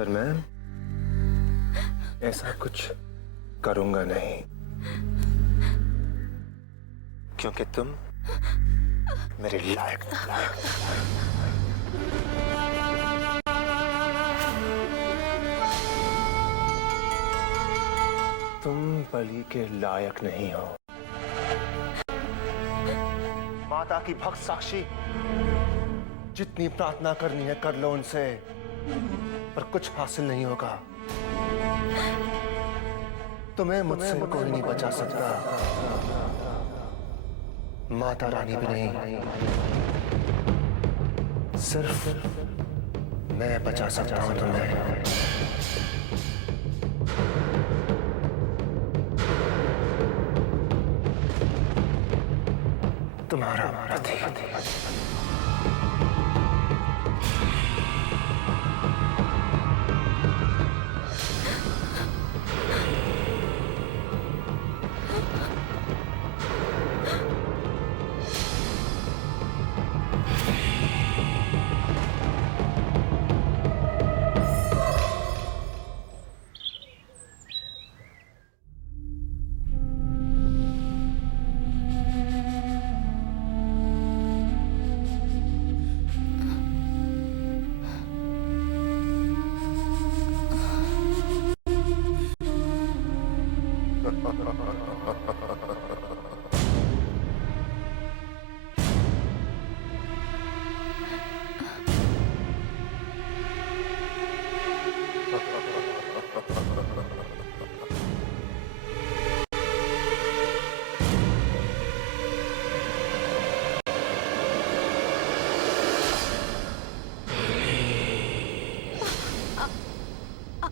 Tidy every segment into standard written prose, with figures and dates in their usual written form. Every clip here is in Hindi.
पर मैं ऐसा कुछ करूंगा नहीं, क्योंकि तुम मेरे लायक तुम बलि के लायक नहीं हो। माता की भक्त साक्षी, जितनी प्रार्थना करनी है कर लो उनसे, पर कुछ हासिल नहीं होगा। तुम्हें मुझसे कोई नहीं बचा सकता, माता रानी भी नहीं। सिर्फ मैं बचा सकता हूं तुम्हें। तुम्हारा पति।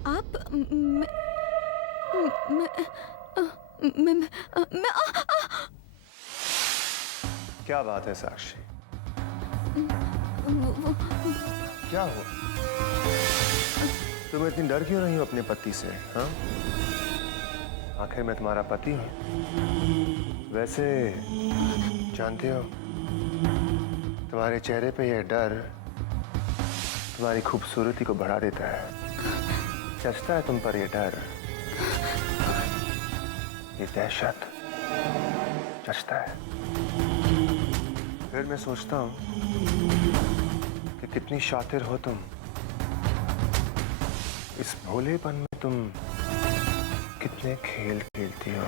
आप मैं क्या बात है साक्षी? क्या हो? तुम इतनी डर क्यों रही हो अपने पति से? हाँ, आखिर मैं तुम्हारा पति हूं। वैसे जानते हो, तुम्हारे चेहरे पे यह डर तुम्हारी खूबसूरती को बढ़ा देता है। जचता है तुम पर यह डर, ये दहशत जचता है। फिर मैं सोचता हूं कि कितनी शातिर हो तुम। इस भोलेपन में तुम कितने खेल खेलती हो,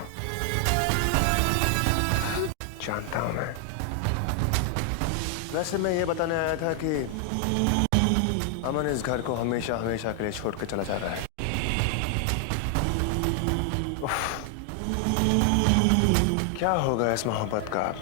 जानता हूं मैं। वैसे मैं ये बताने आया था कि अमन इस घर को हमेशा हमेशा के लिए छोड़ के चला जा रहा है। उफ, क्या होगा इस मोहब्बत का अब?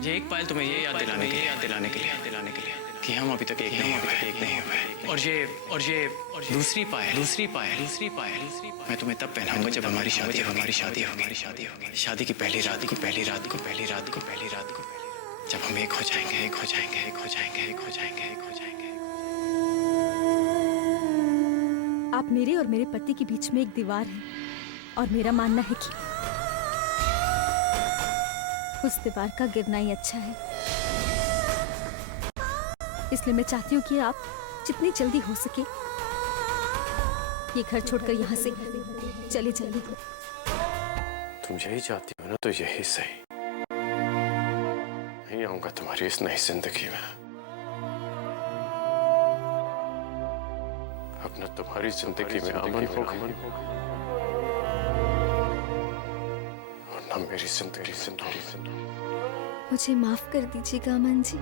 ये एक पायल तुम्हें ये याद दिलाने के लिए कि हम अभी तक एक नहीं हुए। और ये दूसरी पायल मैं तुम्हें तब पहनाऊंगा जब हमारी शादी होगी। शादी की पहली रात को जब हम एक हो जाएंगे। आप मेरे और मेरे पति के बीच में एक दीवार है, और मेरा मानना है कि उस दीवार का गिरना ही अच्छा है। इसलिए मैं चाहती हूँ कि आप जितनी जल्दी हो सके ये घर छोड़कर यहाँ से चले जाइए। तुम यही चाहती हो ना, तो यही सही। नहीं आऊंगा तुम्हारी इस नई जिंदगी में। अब न तुम्हारी जिंदगी में अमन होगा और न मेरी जिंदगी। मुझे माफ कर दीजिएगा अमन जी।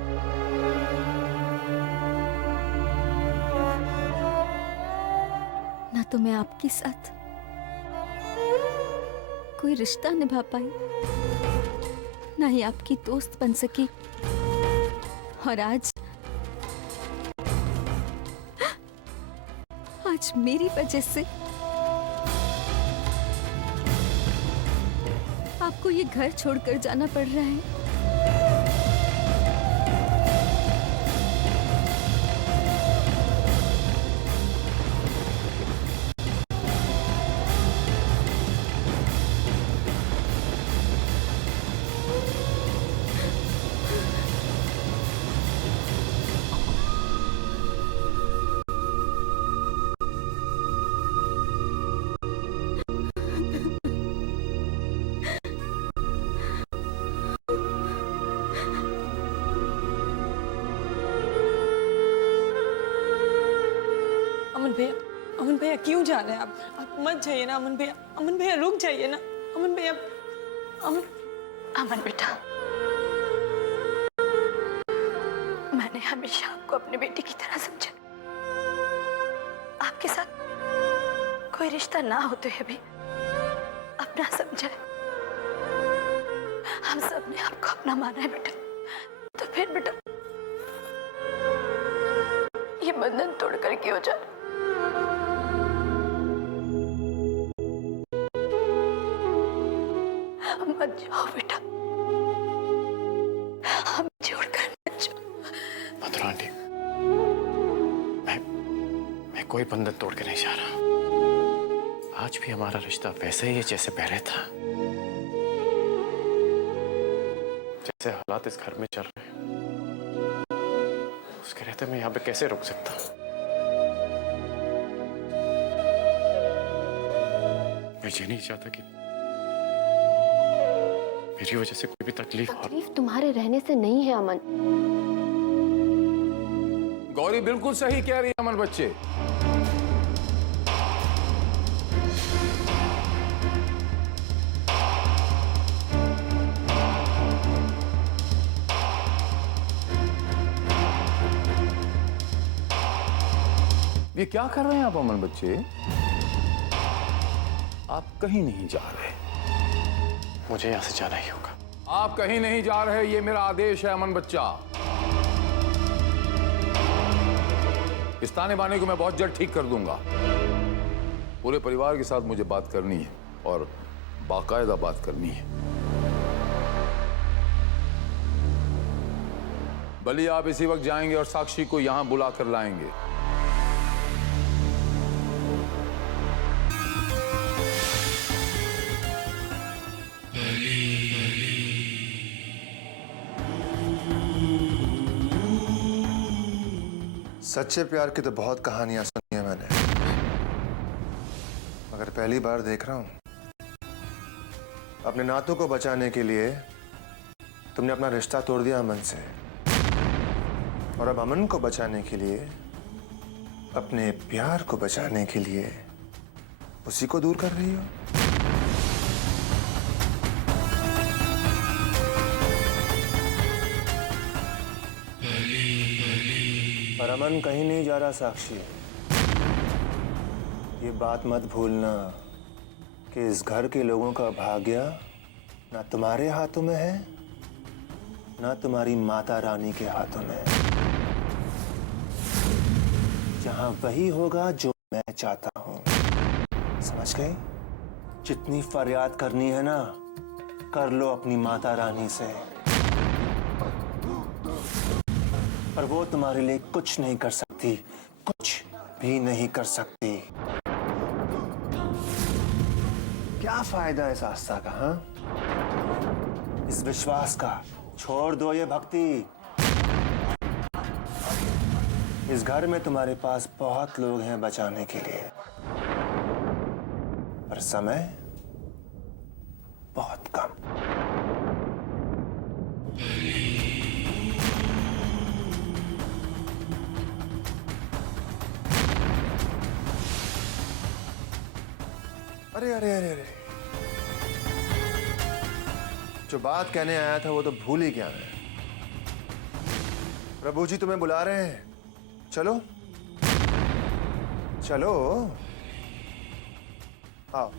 ना तो मैं आपके साथ कोई रिश्ता निभा पाई, ना ही आपकी दोस्त बन सकी, और आज मेरी वजह से आपको ये घर छोड़कर जाना पड़ रहा है। अमन भैया क्यों जा रहे हैं आप मत जाइए ना अमन भैया रुक जाइए ना अमन भैया। अमन बेटा, मैंने हमेशा आपको अपने बेटे की तरह समझा। आपके साथ कोई रिश्ता ना होते हुए भी अपना समझा। हम सब ने आपको अपना माना है बेटा, तो फिर बेटा ये बंधन तोड़ कर क्यों जा? मत जाओ बेटा, हम छोड़कर मत जाओ। मथुरा आंटी, मैं कोई बंधन तोड़ के नहीं जा रहा। आज भी हमारा रिश्ता वैसे ही है जैसे पहले था। जैसे हालात इस घर में चल रहे हैं, उसके रहते मैं यहाँ पे कैसे रुक सकता हूँ? मैं ये नहीं चाहता कि मेरी वजह से कोई भी तकलीफ तुम्हारे रहने से नहीं है अमन। गौरी बिल्कुल सही कह रही है अमन बच्चे। ये क्या कर रहे हैं आप अमन बच्चे? आप कहीं नहीं जा रहे। मुझे यहाँ से जाना ही होगा। आप कहीं नहीं जा रहे, ये मेरा आदेश है अमन बच्चा। इस ताने बाने को मैं बहुत जल्द ठीक कर दूंगा। पूरे परिवार के साथ मुझे बात करनी है और बाकायदा बात करनी है। बली आप इसी वक्त जाएंगे और साक्षी को यहां बुला कर लाएंगे। सच्चे प्यार की तो बहुत कहानियां सुनी है मैंने, मगर पहली बार देख रहा हूं अपने नातों को बचाने के लिए तुमने अपना रिश्ता तोड़ दिया अमन से, और अब अमन को बचाने के लिए, अपने प्यार को बचाने के लिए उसी को दूर कर रही हो। पर अमन कहीं नहीं जा रहा साक्षी। ये बात मत भूलना कि इस घर के लोगों का भाग्य ना तुम्हारे हाथों में है, ना तुम्हारी माता रानी के हाथों में है। यहाँ वही होगा जो मैं चाहता हूँ, समझ गए? जितनी फरियाद करनी है ना, कर लो अपनी माता रानी से, पर वो तुम्हारे लिए कुछ नहीं कर सकती, कुछ भी नहीं कर सकती। क्या फायदा इस आस्था का? हाँ, इस विश्वास का। छोड़ दो ये भक्ति। इस घर में तुम्हारे पास बहुत लोग हैं बचाने के लिए, पर समय बहुत कम। अरे अरे अरे अरे, जो बात कहने आया था वो तो भूल ही गया मैं। प्रभु जी तुम्हें बुला रहे हैं, चलो चलो आओ।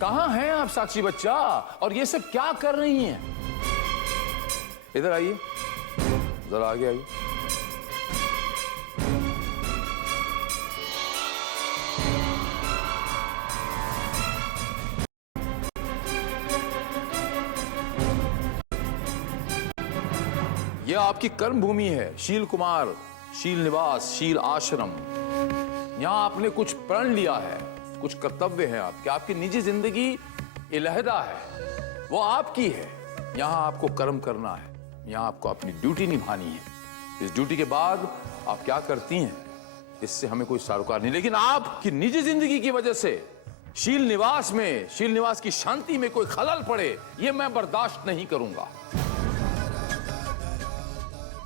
कहाँ हैं आप साक्षी बच्चा, और ये सब क्या कर रही हैं? इधर आइए, जरा आगे आइए। यह आपकी कर्म भूमि है, शील कुमार, शील निवास, शील आश्रम। यहां आपने कुछ प्रण लिया है, कुछ कर्तव्य है आपके। आपकी निजी जिंदगी इलहदा है, वो आपकी है। यहां आपको कर्म करना है, यहां आपको अपनी ड्यूटी निभानी है। इस ड्यूटी के बाद आप क्या करती हैं इससे हमें कोई सरोकार नहीं, लेकिन आपकी निजी जिंदगी की वजह से शील निवास में, शील निवास की शांति में कोई खलल पड़े, यह मैं बर्दाश्त नहीं करूंगा।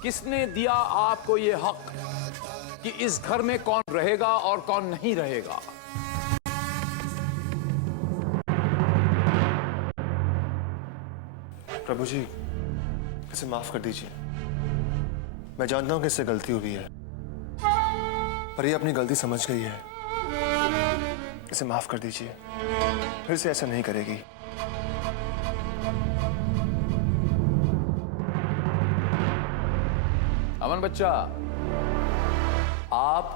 किसने दिया आपको यह हक कि इस घर में कौन रहेगा और कौन नहीं रहेगा? प्रभु जी, इसे माफ कर दीजिए। मैं जानता हूं कि इससे गलती हुई है, पर ये अपनी गलती समझ गई है। इसे माफ कर दीजिए, फिर से ऐसा नहीं करेगी। अमन बच्चा, आप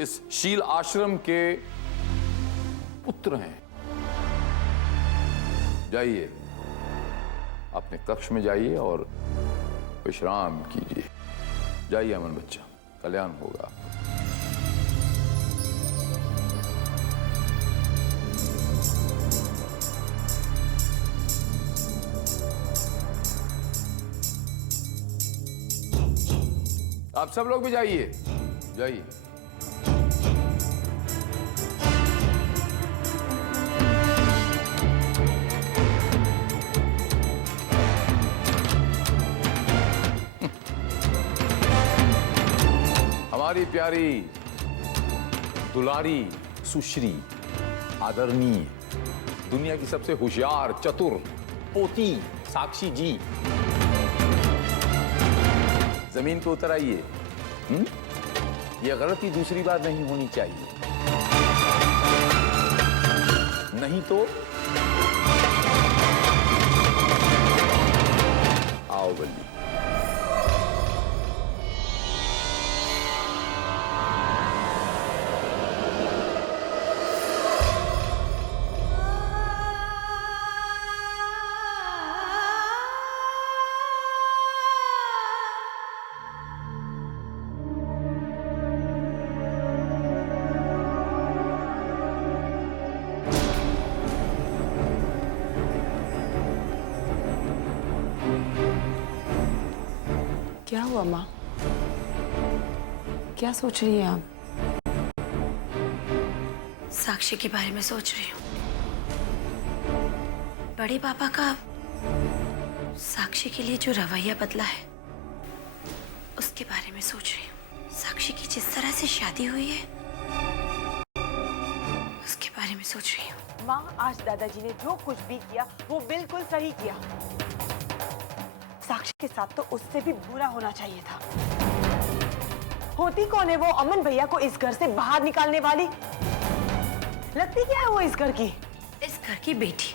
इस शील आश्रम के पुत्र हैं। जाइए, अपने कक्ष में जाइए और विश्राम कीजिए। जाइए अमन बच्चा, कल्याण होगा। आप सब लोग भी जाइए, जाइए। हमारी प्यारी, दुलारी, सुश्री, आदरणीय, दुनिया की सबसे होशियार, चतुर पोती साक्षी जी, जमीन पे उतर आइए। यह गलती दूसरी बार नहीं होनी चाहिए, नहीं तो आओ बल्ली। क्या हुआ माँ? क्या सोच रही हैं आप? साक्षी के बारे में सोच रही हूँ। बड़े पापा का साक्षी के लिए जो रवैया बदला है, उसके बारे में सोच रही हूँ। साक्षी की जिस तरह से शादी हुई है, उसके बारे में सोच रही हूँ। माँ, आज दादाजी ने जो कुछ भी किया वो बिल्कुल सही किया। साक्षी के साथ तो उससे भी बुरा होना चाहिए था। होती कौन है वो अमन भैया को इस घर से बाहर निकालने वाली? लगती क्या है वो इस घर की? इस घर की बेटी,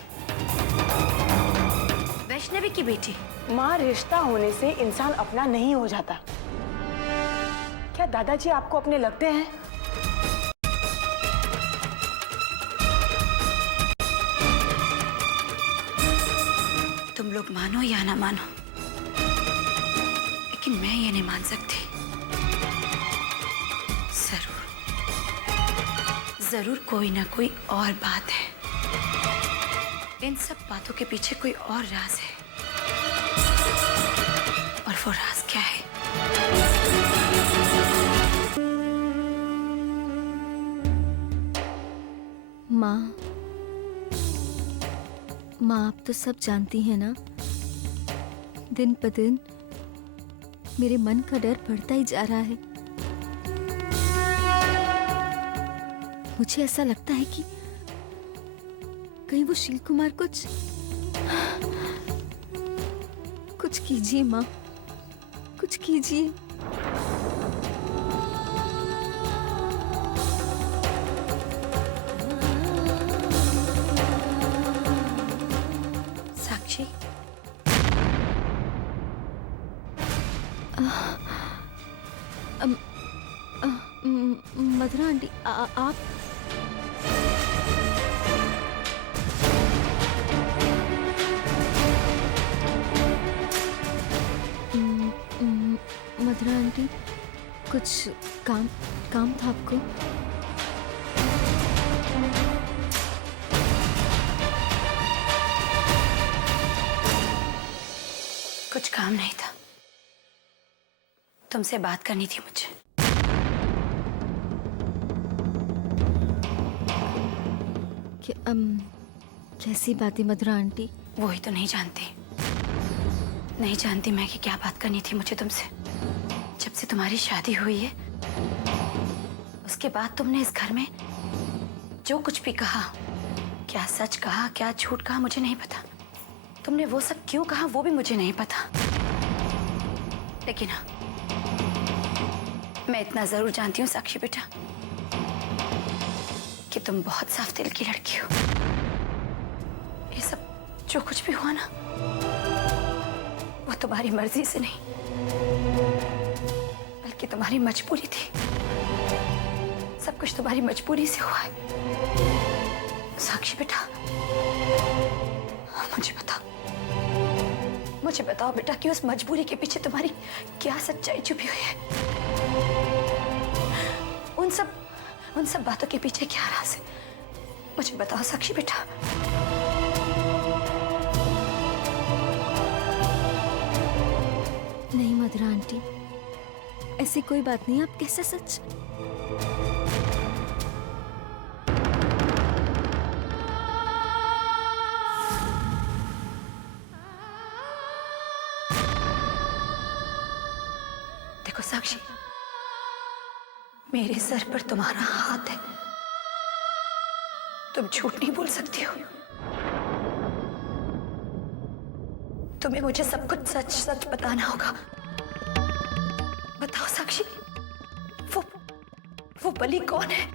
वैष्णवी की बेटी। माँ, रिश्ता होने से इंसान अपना नहीं हो जाता। क्या दादाजी आपको अपने लगते हैं? तुम लोग मानो या ना मानो, लेकिन मैं ये नहीं मान सकती। जरूर कोई ना कोई और बात है। इन सब बातों के पीछे कोई और राज है, और वो राज क्या है? माँ, आप तो सब जानती हैं ना। दिन ब दिन मेरे मन का डर बढ़ता ही जा रहा है। मुझे ऐसा लगता है कि कहीं वो शील कुमार कुछ कीजिए माँ, कुछ कीजिए। साक्षी, मधुरा आंटी, आप मधुरा आंटी, कुछ काम था आपको? कुछ काम नहीं था, तुमसे बात करनी थी मुझे। कैसी बात है मधुरा आंटी? वो ही तो नहीं जानती मैं कि क्या बात करनी थी मुझे तुमसे। जब से तुम्हारी शादी हुई है, उसके बाद तुमने इस घर में जो कुछ भी कहा, क्या सच कहा क्या झूठ कहा मुझे नहीं पता। तुमने वो सब क्यों कहा वो भी मुझे नहीं पता। लेकिन हाँ, मैं इतना जरूर जानती हूँ साक्षी बेटा कि तुम बहुत साफ दिल की लड़की हो। ये सब जो कुछ भी हुआ ना, वो तुम्हारी मर्जी से नहीं, बल्कि तुम्हारी मजबूरी थी। सब कुछ तुम्हारी मजबूरी से हुआ है। साक्षी बेटा, मुझे बताओ बेटा कि उस मजबूरी के पीछे तुम्हारी क्या सच्चाई छुपी हुई है? उन सब बातों के पीछे क्या राज है? मुझे बताओ साक्षी बेटा। नहीं मधुरा आंटी, ऐसी कोई बात नहीं। आप कैसे सच? देखो साक्षी, मेरे सर पर तुम्हारा हाथ है, तुम झूठ नहीं बोल सकती हो। तुम्हें मुझे सब कुछ सच सच बताना होगा। बताओ साक्षी, वो बलि कौन है?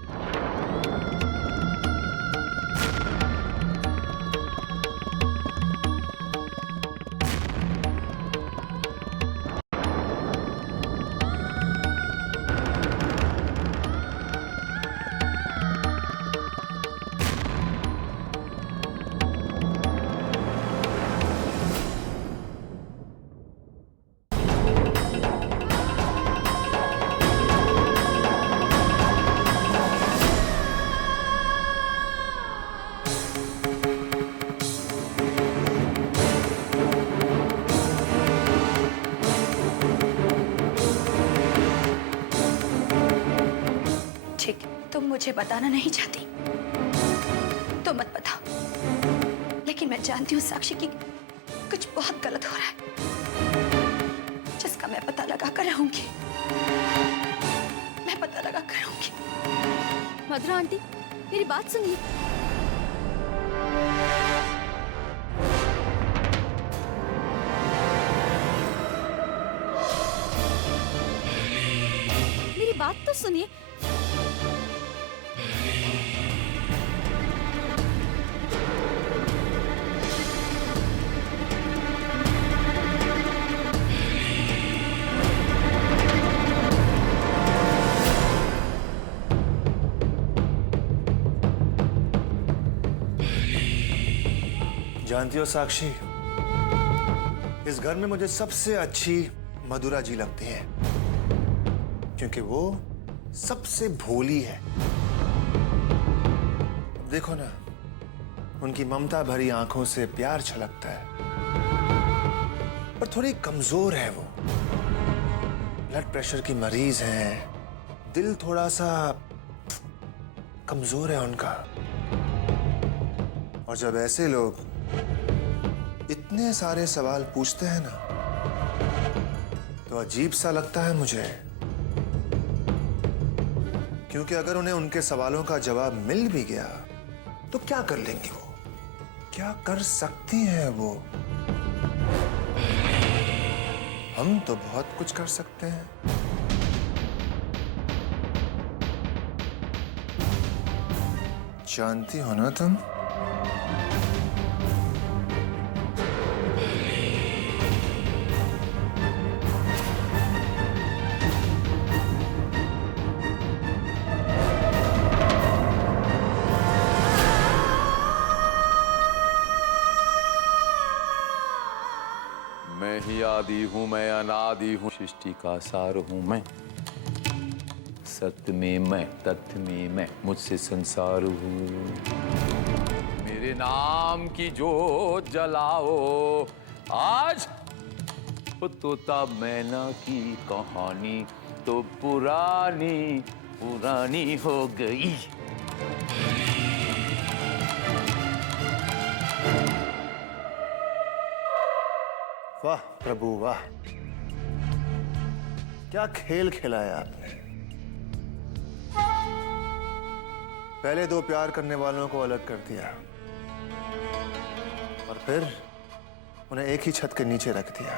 ठीक, तुम मुझे बताना नहीं चाहती तो मत बताओ, लेकिन मैं जानती हूँ साक्षी की कुछ बहुत गलत हो रहा है, जिसका मैं पता लगा कर रहूंगी। मैं पता लगा कर रहूंगी। मधुरा आंटी, मेरी बात सुनिए। मेरी बात तो सुनिए। जानती हो साक्षी, इस घर में मुझे सबसे अच्छी मधुरा जी लगती है, क्योंकि वो सबसे भोली है। देखो ना, उनकी ममता भरी आंखों से प्यार छलकता है, पर थोड़ी कमजोर है वो। ब्लड प्रेशर की मरीज है, दिल थोड़ा सा कमजोर है उनका। और जब ऐसे लोग इतने सारे सवाल पूछते हैं ना, तो अजीब सा लगता है मुझे, क्योंकि अगर उन्हें उनके सवालों का जवाब मिल भी गया तो क्या कर लेंगी वो, क्या कर सकती हैं वो? हम तो बहुत कुछ कर सकते हैं। जानती हो ना तुम? मैं ही आदि हूँ, मैं अनादि हूँ, सृष्टि का सार हूँ मैं। सत्य में मैं, तथ्य में मैं, मुझसे संसार हूँ। मेरे नाम की जोत जलाओ आज। वो तोता मैना की कहानी तो पुरानी पुरानी हो गई। वाह प्रभु वाह, क्या खेल खिलाया आपने। पहले दो प्यार करने वालों को अलग कर दिया, और फिर उन्हें एक ही छत के नीचे रख दिया।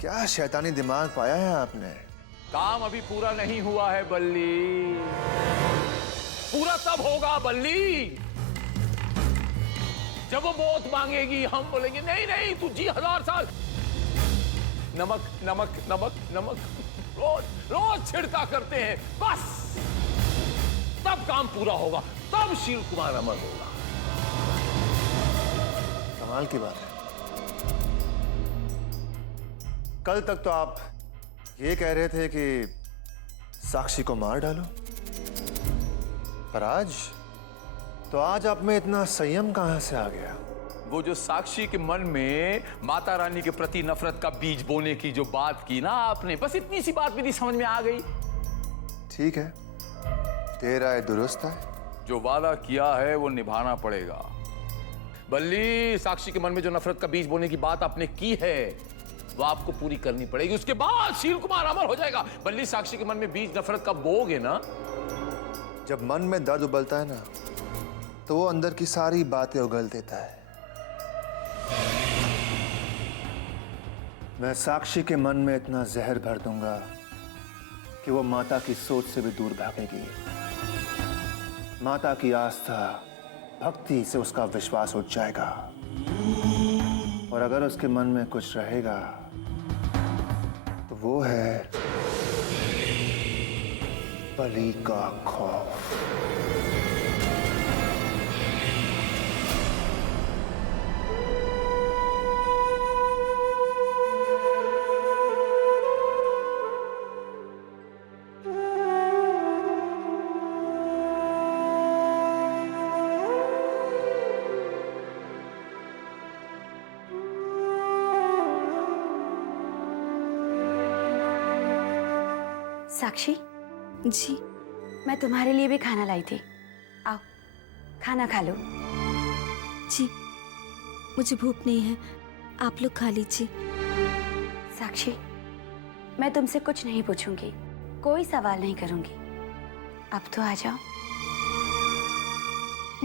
क्या शैतानी दिमाग पाया है आपने। काम अभी पूरा नहीं हुआ है बल्ली, पूरा तब होगा बल्ली जब वो मौत मांगेगी। हम बोलेंगे नहीं नहीं तू जी 1000 साल। नमक नमक नमक नमक रोज रोज छिड़का करते हैं, बस तब काम पूरा होगा, तब शील कुमार अमर होगा। कमाल की बात है। कल तक तो आप ये कह रहे थे कि साक्षी को मार डालो, पर आज आप में इतना संयम कहां से आ गया। वो जो साक्षी के मन में माता रानी के प्रति नफरत का बीज बोने की जो बात की ना आपने, बस इतनी सी बात मेरी समझ में आ गई। ठीक है, तेरा है दुरुस्त है। जो वादा किया है वो निभाना पड़ेगा बल्ली। साक्षी के मन में जो नफरत का बीज बोने की बात आपने की है वो आपको पूरी करनी पड़ेगी, उसके बाद शील कुमार अमर हो जाएगा। बल्ली साक्षी के मन में बीज नफरत का बोगे ना, जब मन में दर्द उबलता है ना, तो वो अंदर की सारी बातें उगल देता है। मैं साक्षी के मन में इतना जहर भर दूंगा कि वो माता की सोच से भी दूर भागेगी। माता की आस्था भक्ति से उसका विश्वास उठ जाएगा, और अगर उसके मन में कुछ रहेगा तो वो है बलि का खौफ। साक्षी जी, मैं तुम्हारे लिए भी खाना लाई थी, आओ खाना खा लो। जी, मुझे भूख नहीं है, आप लोग खा लीजिए। साक्षी मैं तुमसे कुछ नहीं पूछूंगी, कोई सवाल नहीं करूंगी, अब तो आ जाओ।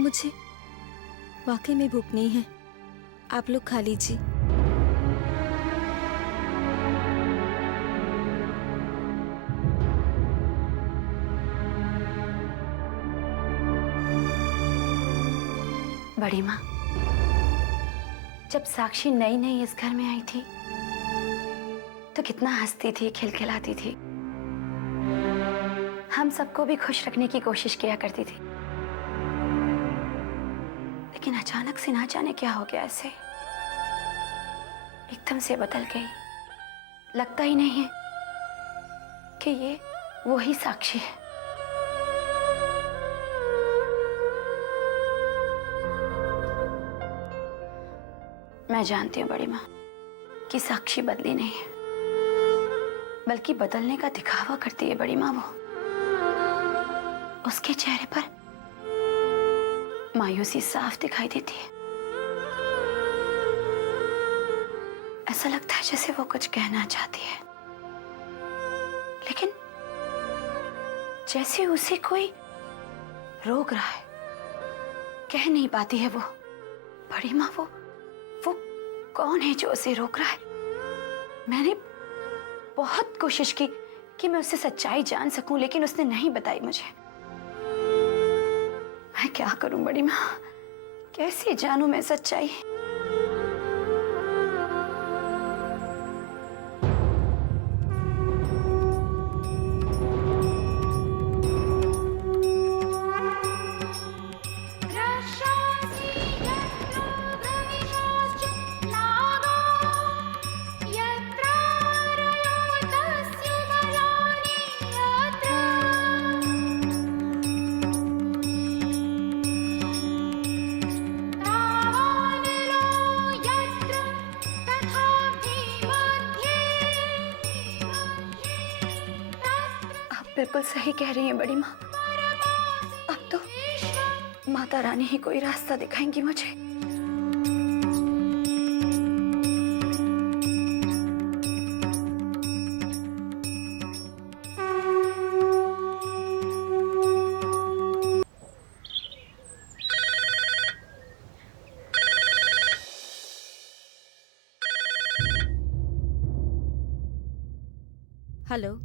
मुझे वाकई में भूख नहीं है, आप लोग खा लीजिए। बड़ी माँ, जब साक्षी नई नई इस घर में आई थी तो कितना हंसती थी, खिलखिलाती थी, हम सबको भी खुश रखने की कोशिश किया करती थी। लेकिन अचानक से ना जाने क्या हो गया, ऐसे एकदम से बदल गई। लगता ही नहीं है कि ये वही साक्षी है। मैं जानती हूँ बड़ी माँ कि साक्षी बदली नहीं है, बल्कि बदलने का दिखावा करती है बड़ी माँ। वो उसके चेहरे पर मायूसी साफ दिखाई देती है। ऐसा लगता है जैसे वो कुछ कहना चाहती है, लेकिन जैसे उसे कोई रोक रहा है, कह नहीं पाती है वो। बड़ी माँ, वो कौन है जो उसे रोक रहा है? मैंने बहुत कोशिश की कि मैं उससे सच्चाई जान सकूं, लेकिन उसने नहीं बताई मुझे। मैं क्या करूं बड़ी माँ, कैसे जानूं मैं सच्चाई? बिल्कुल सही कह रही हैं बड़ी माँ। अब तो माता रानी ही कोई रास्ता दिखाएंगी मुझे। हेलो।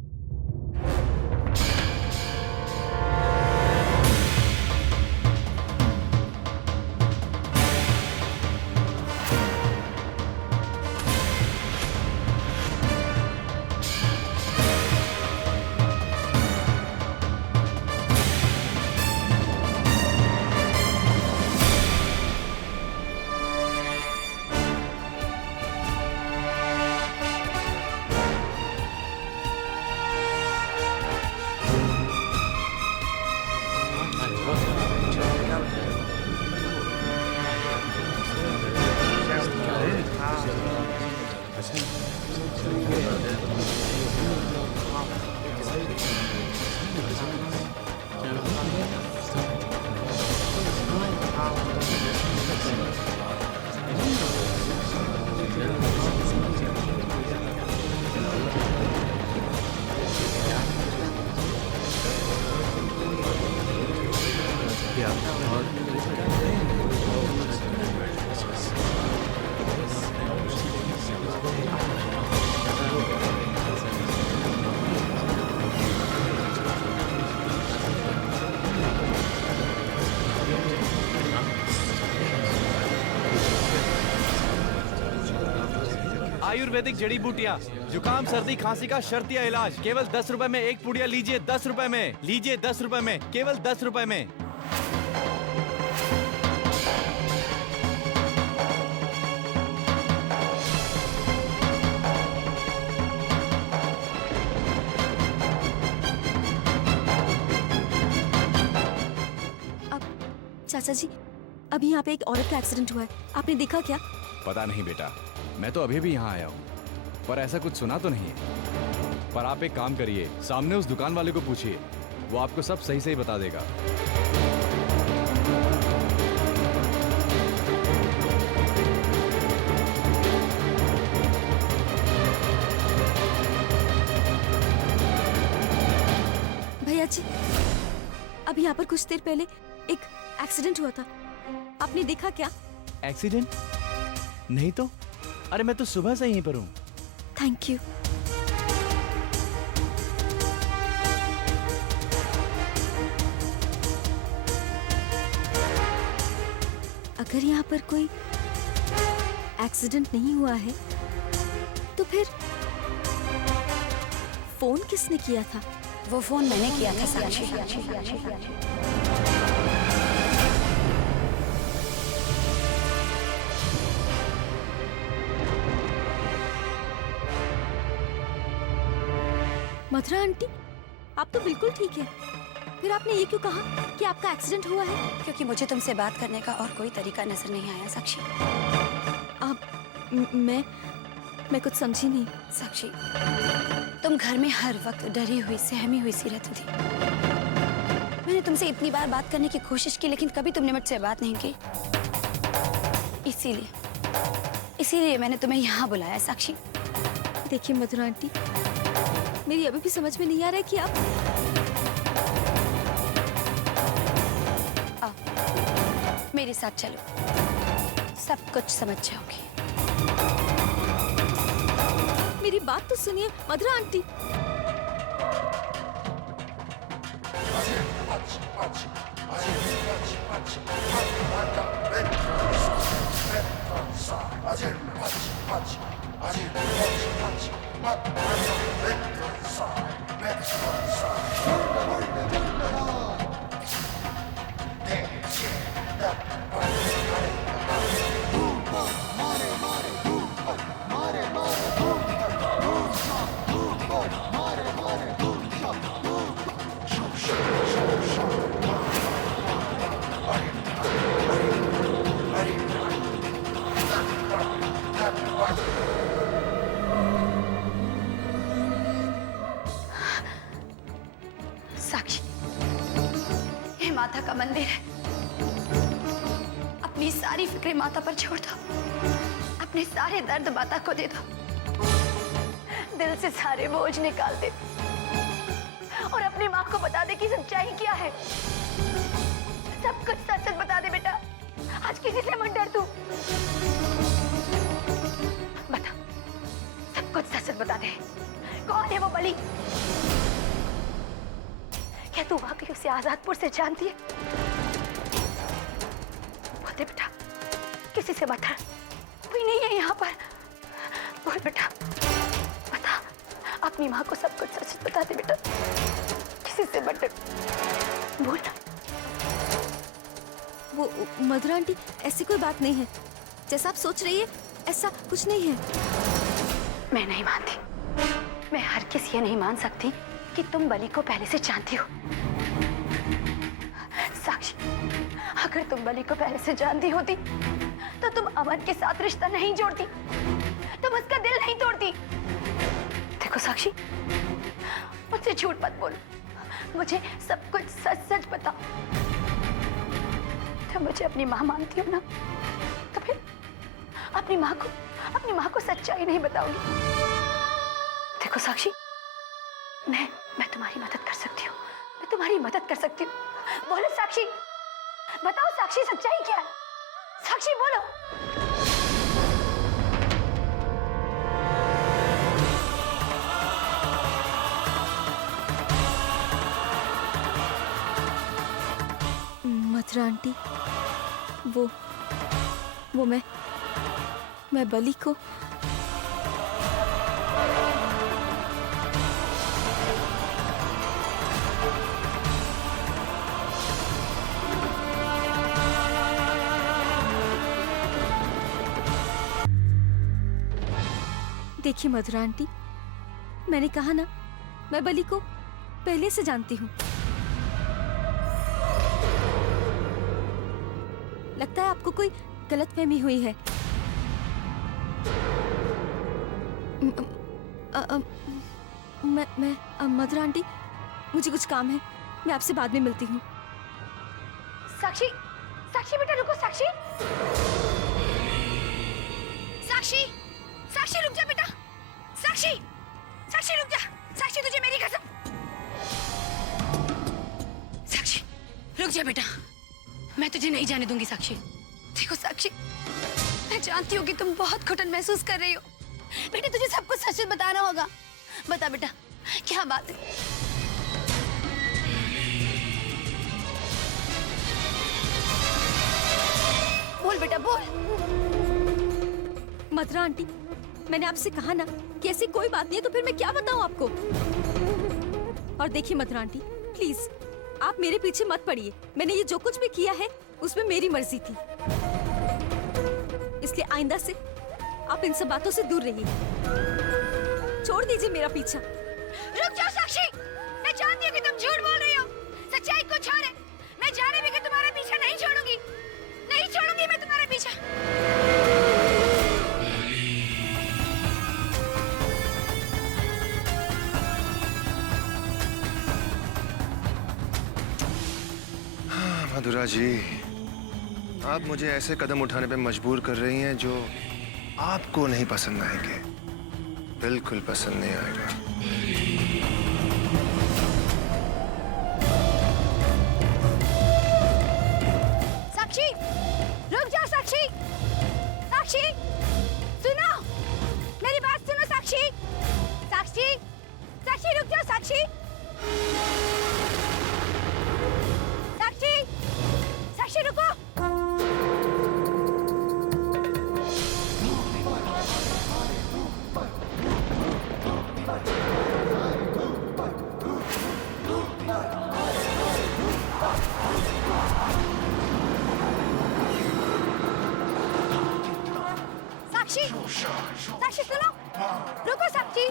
आयुर्वेदिक जड़ी बूटियाँ, जुकाम सर्दी खांसी का शर्तिया इलाज केवल 10 रुपए में। एक पुड़िया लीजिए 10 रुपए में, लीजिए 10 रुपए में, केवल 10 रुपए में। अब चाचा जी, अभी यहाँ पे एक औरत का एक्सीडेंट हुआ है, आपने देखा क्या? पता नहीं बेटा, मैं तो अभी भी यहाँ आया हूँ, पर ऐसा कुछ सुना तो नहीं है। पर आप एक काम करिए, सामने उस दुकान वाले को पूछिए, वो आपको सब सही सही बता देगा। भैया जी, अभी यहाँ पर कुछ देर पहले एक एक्सीडेंट हुआ था, आपने देखा क्या? एक्सीडेंट? नहीं तो, अरे मैं तो सुबह से यहीं पर हूँ। Thank you. अगर यहाँ पर कोई एक्सीडेंट नहीं हुआ है, तो फिर फोन किसने किया था? वो फोन मैंने किया था साक्षी। मधुरा आंटी, आप तो बिल्कुल ठीक है। फिर आपने ये क्यों कहा कि आपका एक्सीडेंट हुआ है? क्योंकि मुझे तुमसे बात करने का और कोई तरीका नजर नहीं आया साक्षी। मैं कुछ समझी नहीं। साक्षी, तुम घर में हर वक्त डरी हुई सहमी हुई सी रहती थी। मैंने तुमसे इतनी बार बात करने की कोशिश की, लेकिन कभी तुमने मुझसे बात नहीं की। इसीलिए मैंने तुम्हें यहाँ बुलाया साक्षी। देखिए मधुरा आंटी, मेरी अभी भी समझ में नहीं आ रहा है कि आप मेरे साथ चलो, सब कुछ समझ जाओगी। मेरी बात तो सुनिए मधुरा आंटी। साक्षी, ये माता का मंदिर है। अपनी सारी फिक्रें माता पर छोड़ दो, अपने सारे दर्द माता को दे दो, दिल से सारे बोझ निकाल दे और अपनी माँ को बता दे कि सच्चाई क्या है। सब कुछ सच सच बता दे बेटा। आज किसी से मत डर तू। बता, सब कुछ सच सच बता दे। कौन है वो बलि? क्या तू वाकई उसे आजादपुर से जानती है? बोल दे बेटा, किसी से मत डर, कोई नहीं है यहाँ पर। बोल बेटा, बता, अपनी माँ को सब कुछ सच बता दे बेटा, किसी से मत डर। बोल ना। वो मधुरा आंटी, ऐसी कोई बात नहीं है। जैसा आप सोच रही है ऐसा कुछ नहीं है। मैं नहीं मानती। मैं हर किस ये नहीं मान सकती कि तुम बलि को पहले से जानती हो। साक्षी, अगर तुम बलि को पहले से जानती होती तो तुम अमन के साथ रिश्ता नहीं जोड़ती, तुम उसका दिल नहीं तोड़ती। देखो साक्षी, मुझसे झूठ मत बोलो, मुझे सब कुछ सच सच बताओ। तुम मुझे अपनी माँ मानती हो ना, तो फिर अपनी माँ को सच्चाई नहीं बताओगी। देखो साक्षी, मैं तुम्हारी मदद कर सकती हूँ, मैं तुम्हारी मदद कर सकती हूँ। बोलो साक्षी, बताओ साक्षी, सच्चाई क्या है? साक्षी बोलो। मथुरा आंटी, वो मैं बलि को देखिए मधुरा आंटी, मैंने कहा ना, मैं बलि को पहले से जानती हूँ। लगता है आपको कोई गलतफहमी हुई है। मैं मधुरा आंटी, मुझे कुछ काम है, मैं आपसे बाद में मिलती हूँ। साक्षी, साक्षी बेटा रुको। साक्षी, साक्षी, साक्षी रुक जा बेटा। साक्षी, साक्षी रुक जा। साक्षी, तुझे मेरी कसम। साक्षी रुक जा बेटा, मैं तुझे नहीं जाने दूंगी। साक्षी देखो साक्षी, मैं जानती हूँ कि तुम बहुत घुटन महसूस कर रही हो। बेटा तुझे सब कुछ सच बताना होगा। बता बेटा, क्या बात है? बोल बेटा बोल। मधुरा आंटी, मैंने आपसे कहा ना कि ऐसी कोई बात नहीं है, तो फिर मैं क्या बताऊं आपको? और देखिए मधुरा आंटी, प्लीज आप मेरे पीछे मत पड़िए। मैंने ये जो कुछ भी किया है उसमें मेरी मर्जी थी, इसलिए आइंदा से आप इन सब बातों से दूर रहिए। छोड़ दीजिए मेरा पीछा। रुक जाओ साक्षी। भी तुम झूठ बोल रही हो। सच्चाई कुछ और है। मैं जाने भी कि तुम्हारा पीछा नहीं छोड़ूंगी, नहीं छोड़ूंगी मैं तुम्हारा पीछा। मधुरा जी, आप मुझे ऐसे कदम उठाने पे मजबूर कर रही हैं जो आपको नहीं पसंद आएंगे, बिल्कुल पसंद नहीं आएगा। साक्षी, रुक जाओ साक्षी। साक्षी, सुनो, मेरी बात सुनो साक्षी। साक्षी, साक्षी रुक जाओ साक्षी। साक्षी, साक्षी रुको। साक्षी, साक्षी सुनो, रुको साक्षी।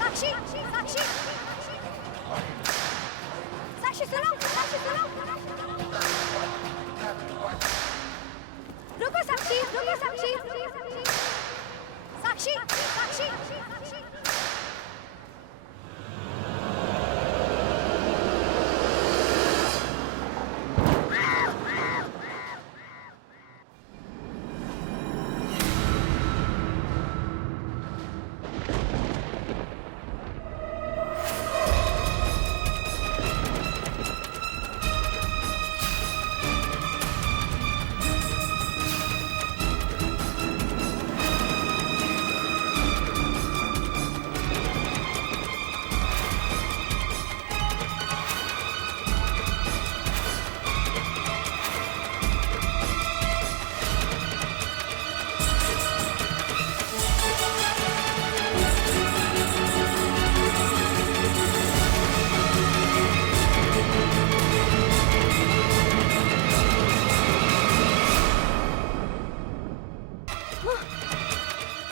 साक्षी, साक्षी, साक्षी सुनो, साक्षी सुनो। रुको साक्षी, रुको साक्षी। साक्षी, साक्षी, साक्षी।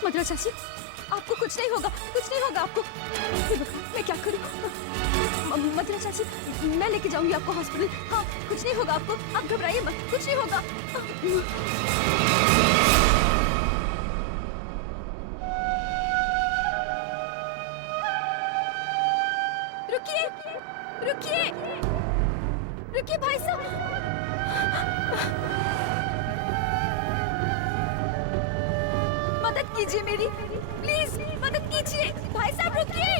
मधुरा चाची, आपको कुछ नहीं होगा, कुछ नहीं होगा आपको। ये बताओ, मैं क्या करूं? मधुरा चाची, मैं लेके जाऊंगी आपको हॉस्पिटल। हाँ, कुछ नहीं होगा आपको, आप घबराइए मत, कुछ नहीं होगा। रुकिए, रुकिए, रुकिए भाई साहब। मदद कीजिए मेरी, प्लीज मदद कीजिए। भाई साहब रुकिए,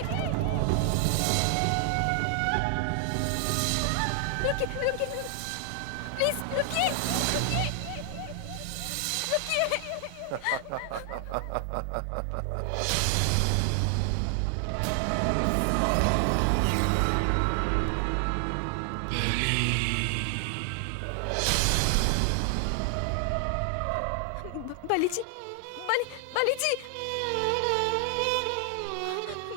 रुकिए, रुकिए, प्लीज रुकिए, रुकिए, रुकिए। बली जी, बली जी,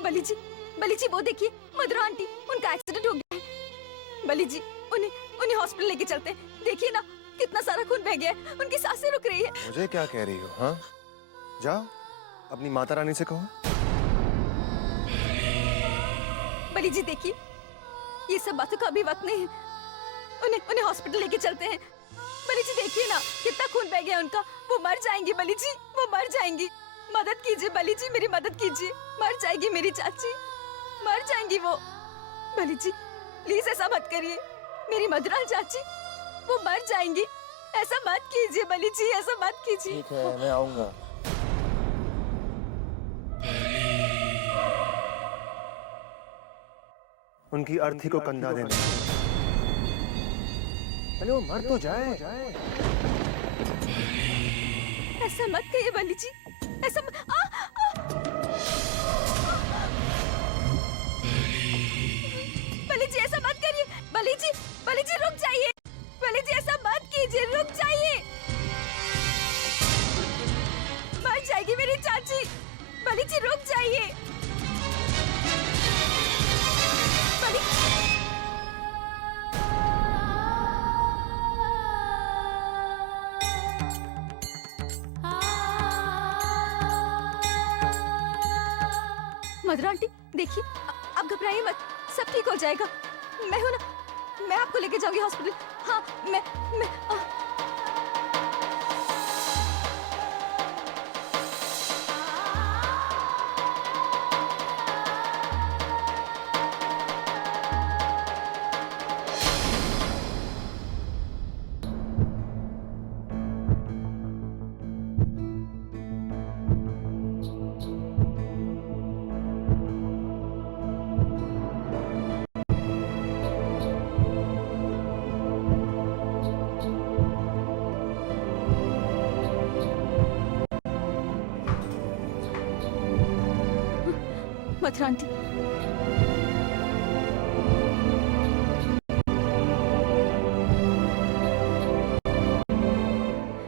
बली जी, बली जी, वो देखिए मधुरा आंटी, उनका एक्सीडेंट हो गया है। बली जी, उन्हें हॉस्पिटल लेके चलते हैं। देखिए ना, कितना सारा खून बह गया है, उनकी सांसें रुक रही है। मुझे क्या कह रही हो? हाँ, जाओ अपनी माता रानी से कहो। बली जी देखिए, ये सब बातों का अभी वक्त नहीं है। उन्हें हॉस्पिटल लेके चलते हैं। बली जी देखिए ना, कितना खून बह गया उनका। वो मर जाएंगी बली जी, वो मर जाएंगी। मदद कीजिए बली जी, मेरी मदद कीजिए। मर जाएगी मेरी चाची, मर जाएंगी वो। बली जी प्लीज ऐसा मत करिए, मेरी मधुरा चाची वो मर जाएंगी। ऐसा मत कीजिए बली जी, ऐसा मत कीजिए। ठीक है, मैं आऊंगा। उनकी अर्थी को कंधा देना। पहले वो मर तो जाए। ऐसा मत कहिए बली जी, ऐसा बली जी ऐसा मत करिए। बली जी रुक जाइए। बली जी ऐसा मत कीजिए, रुक जाइए। मर जाएगी मेरी चाची। बली जी रुक जाइए। बली मधुरा आंटी देखिए, आप घबराइए मत, सब ठीक हो जाएगा। मैं हूं ना, मैं आपको लेके जाऊंगी हॉस्पिटल। हाँ मैं मथुरा आंटी।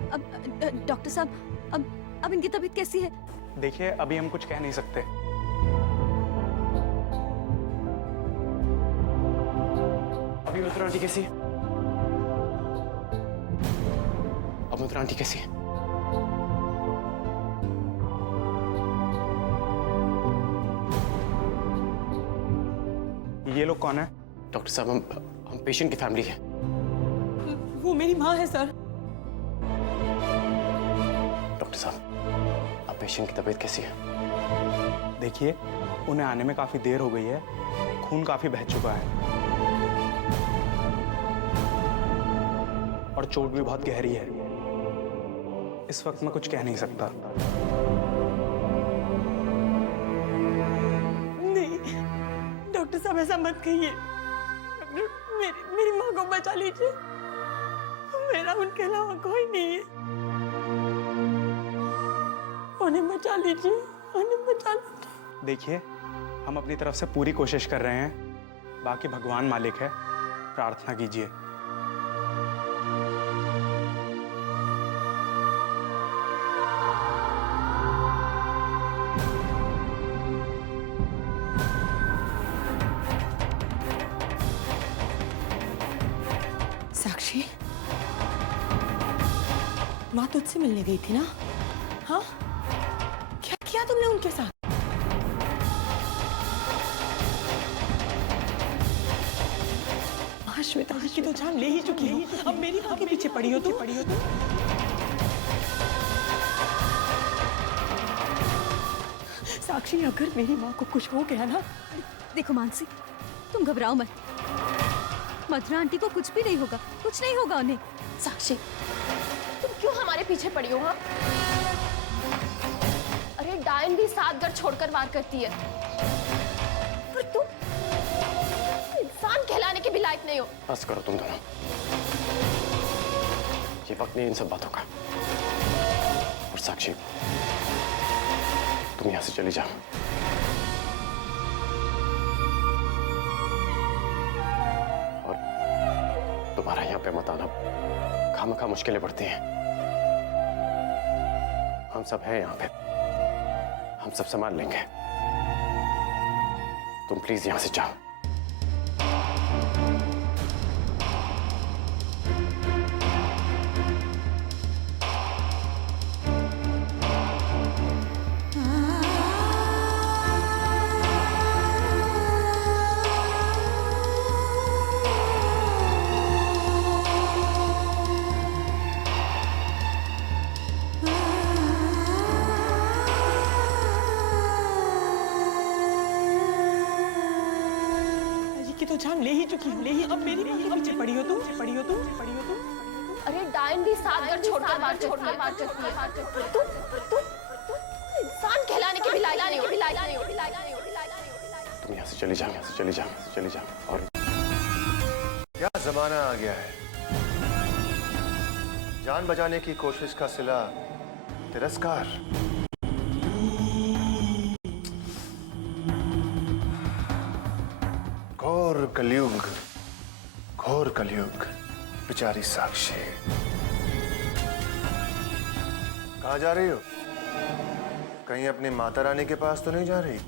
अब डॉक्टर साहब, अब इनकी तबीयत कैसी है? देखिए अभी हम कुछ कह नहीं सकते। अभी मथुरा आंटी कैसी है? अब मथुरा आंटी कैसी है? ये लोग कौन है? डॉक्टर साहब हम पेशेंट की फैमिली है। वो मेरी माँ है सर। डॉक्टर साहब अब पेशेंट की तबीयत कैसी है? देखिए उन्हें आने में काफी देर हो गई है, खून काफी बह चुका है और चोट भी बहुत गहरी है। इस वक्त मैं कुछ कह नहीं सकता। डॉक्टर साहब ऐसा मत कहिए। मेरी माँ को बचा लीजिए। मेरा उनके अलावा कोई नहीं है। उन्हें बचा लीजिए, उन्हें बचा लीजिए। देखिए हम अपनी तरफ से पूरी कोशिश कर रहे हैं, बाकी भगवान मालिक है, प्रार्थना कीजिए। साक्षी, माँ तुझसे मिलने गई थी ना? हाँ, क्या किया तुमने उनके साथ? हाँ श्वेता जी की तो जान ले ही चुकी हो, अब मेरी माँ के पीछे पड़ी हो तुम। साक्षी अगर मेरी माँ को कुछ हो गया ना। देखो मानसी, तुम घबराओ मत। मथुरा आंटी को कुछ भी नहीं होगा, कुछ नहीं होगा उन्हें। साक्षी तुम क्यों हमारे पीछे पड़ी हो? हाँ, अरे डायन भी 7 घर छोड़कर वार करती है, पर तुम इंसान कहलाने के भी लायक नहीं हो। बस करो तुम दोनों, ये वक्त नहीं इन सब बातों का। और साक्षी तुम यहां से चली जाओ। और दोबारा यहां पे मत आना, खामखा मुश्किलें बढ़ती हैं। हम सब हैं यहां पे, हम सब संभाल लेंगे। तुम प्लीज यहां से जाओ। तो जान ले ही चुकी हो, अब मेरी माँ के पीछे पड़ी हो तुम। अरे डायन भी 7 घर छोड़कर वार करती है, तुम इंसान कहलाने के भी लायक नहीं हो। तुम यहाँ से चली जाओ, यहाँ से चली जाओ, चली जाओ। और क्या जमाना आ गया है। जान बचाने की कोशिश का सिला तिरस्कार। घोर कलयुग, घोर कलयुग। बेचारी साक्षी, कहाँ जा रही हो? कहीं अपनी माता रानी के पास तो नहीं जा रही?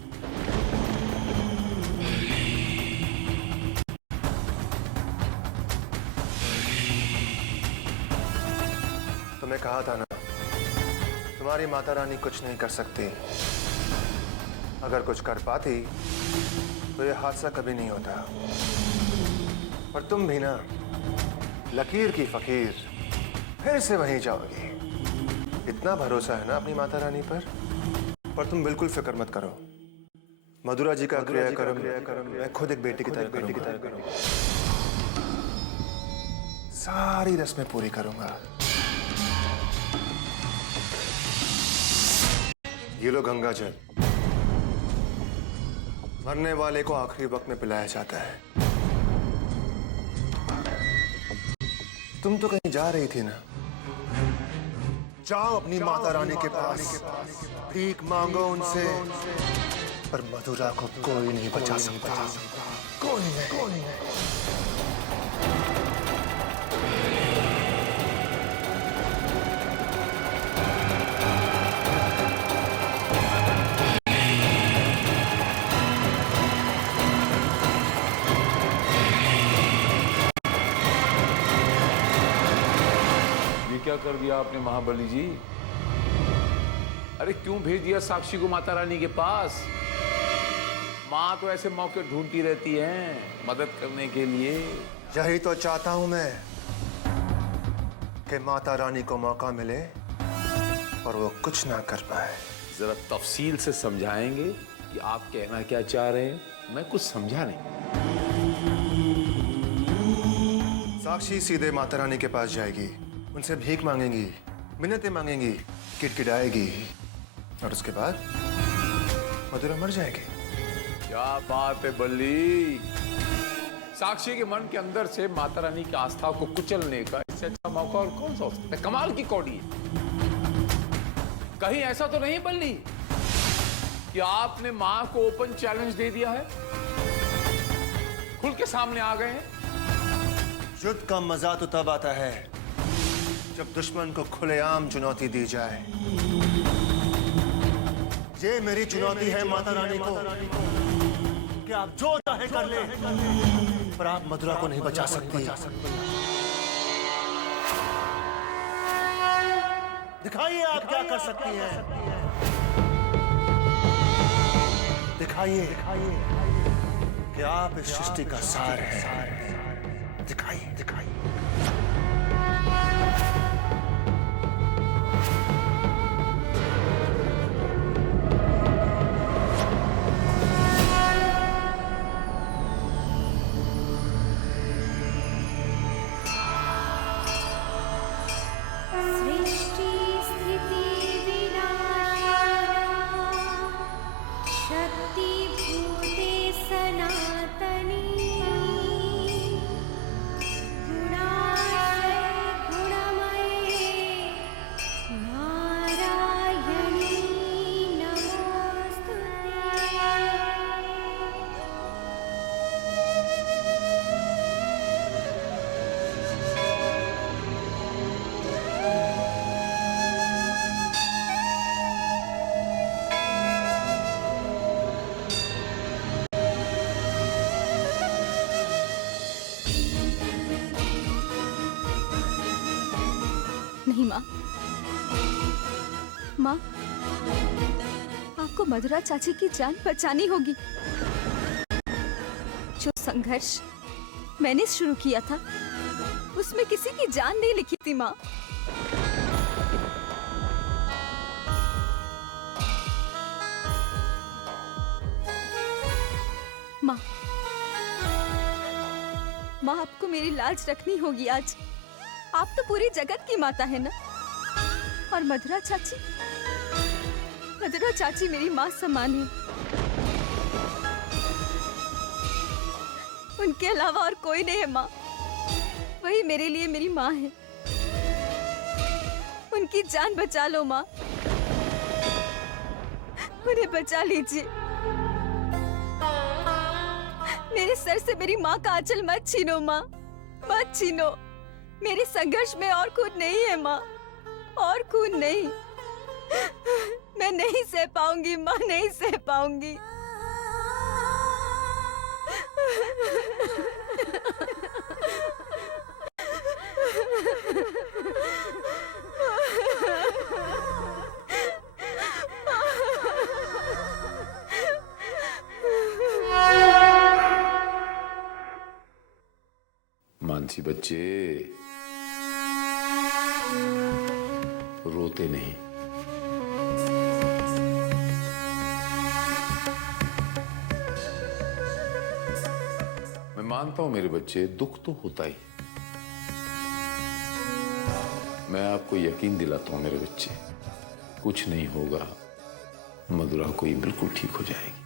तुम्हें कहा था ना, तुम्हारी माता रानी कुछ नहीं कर सकती। अगर कुछ कर पाती तो यह हादसा कभी नहीं होता। पर तुम भी ना लकीर की फकीर, फिर से वहीं जाओगी। इतना भरोसा है ना अपनी माता रानी पर तुम बिल्कुल फिक्र मत करो। मधुरा जी का क्रियाक्रम मैं खुद एक बेटी की तरह करूंगा। सारी रस्में पूरी करूंगा। ये लो गंगा जल, मरने वाले को आखिरी वक्त में पिलाया जाता है। तुम तो कहीं जा रही थी ना, जाओ अपनी माता रानी के पास, भीख मांगो उनसे। पर मधुरा को कोई नहीं बचा सकता, कोई नहीं। क्या कर दिया आपने महाबली जी? अरे क्यों भेज दिया साक्षी को माता रानी के पास? माँ तो ऐसे मौके ढूंढती रहती हैं मदद करने के लिए। यही तो चाहता हूं मैं कि माता रानी को मौका मिले और वो कुछ ना कर पाए। जरा तफसील से समझाएंगे कि आप कहना क्या चाह रहे हैं? मैं कुछ समझा नहीं। साक्षी सीधे माता रानी के पास जाएगी, उनसे भीख मांगेंगी, मिन्नतें मांगेंगी, किटकिटाएगी और उसके बाद मधुरा मर जाएगी। क्या बात है बल्ली! साक्षी के मन के अंदर से माता रानी की आस्था को कुचलने का इससे अच्छा मौका और कौन सा हो सकता है? कमाल की कौड़ी है। कहीं ऐसा तो नहीं बल्ली कि आपने मां को ओपन चैलेंज दे दिया है, खुल के सामने आ गए हैं? युद्ध का मजा तो तब आता है जब दुश्मन को खुलेआम चुनौती दी जाए। ये मेरी चुनौती है माता रानी को कि आप जो चाहे कर ले, पर आप मधुरा को नहीं बचा सकती। दिखाइए आप क्या कर सकती हैं। दिखाइए कि आप इस सृष्टि का सार हैं। दिखाइए। नहीं माँ, आपको मधुरा चाची की जान बचानी होगी। जो संघर्ष मैंने शुरू किया था उसमें किसी की जान नहीं लिखी थी माँ। माँ आपको मेरी लाज रखनी होगी आज। आप तो पूरी जगत की माता है ना। और मधुरा चाची मेरी माँ समान है। उनके अलावा और कोई नहीं है माँ। वही मेरे लिए मेरी माँ है। उनकी जान बचा लो माँ, उन्हें बचा लीजिए। मेरे सर से मेरी माँ का आंचल मत छीनो माँ, मत छीनो। मेरे संघर्ष में और खून नहीं है माँ, और खून नहीं। मैं नहीं सह पाऊंगी माँ, नहीं सह पाऊंगी। मानसी बच्चे, रोते नहीं। मैं मानता हूं मेरे बच्चे, दुख तो होता ही। मैं आपको यकीन दिलाता हूं मेरे बच्चे, कुछ नहीं होगा। मधुरा को ही बिल्कुल ठीक हो जाएगी।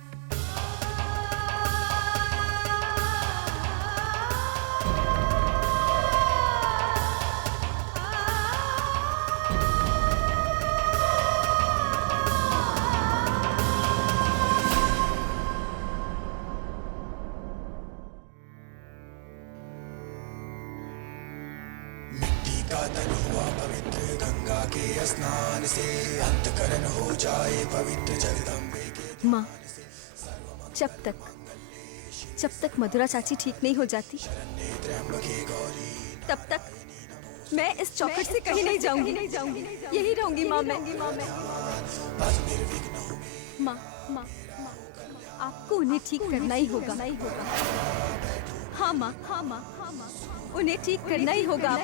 माँ, जब तक मधुरा चाची ठीक नहीं हो जाती, तब तक मैं इस चौखट से कहीं नहीं जाऊंगी। यही रहूंगी माँ मैं। माँ, आपको उन्हें ठीक करना ही होगा। हाँ माँ, उन्हें ठीक करना ही होगा।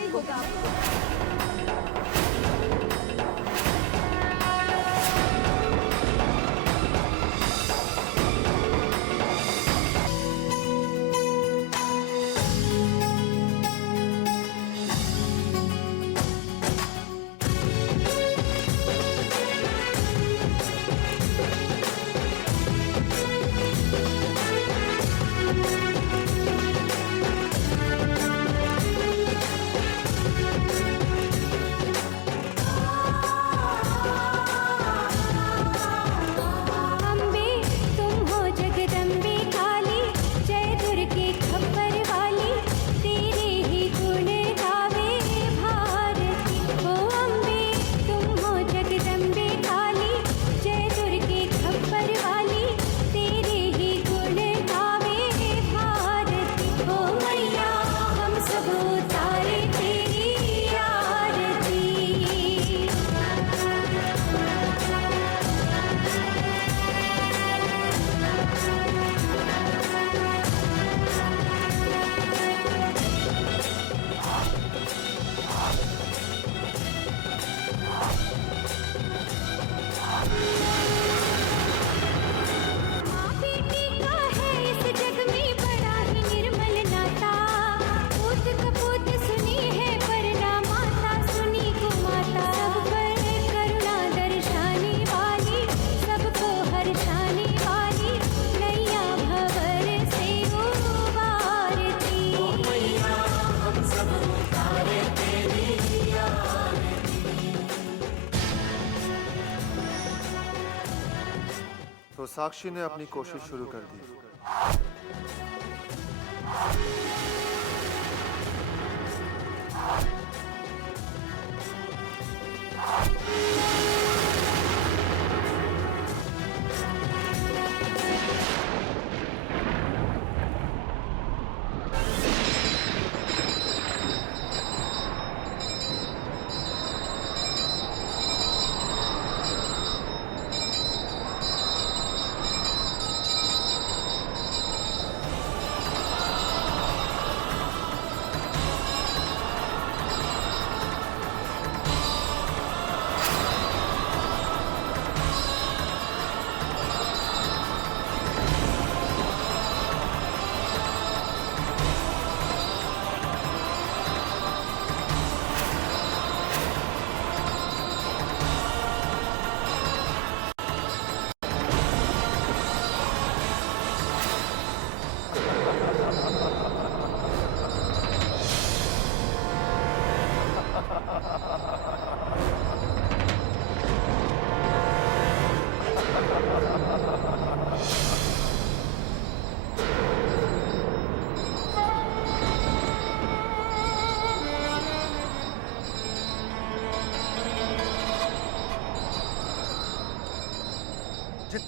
तो साक्षी ने अपनी कोशिश शुरू कर दी।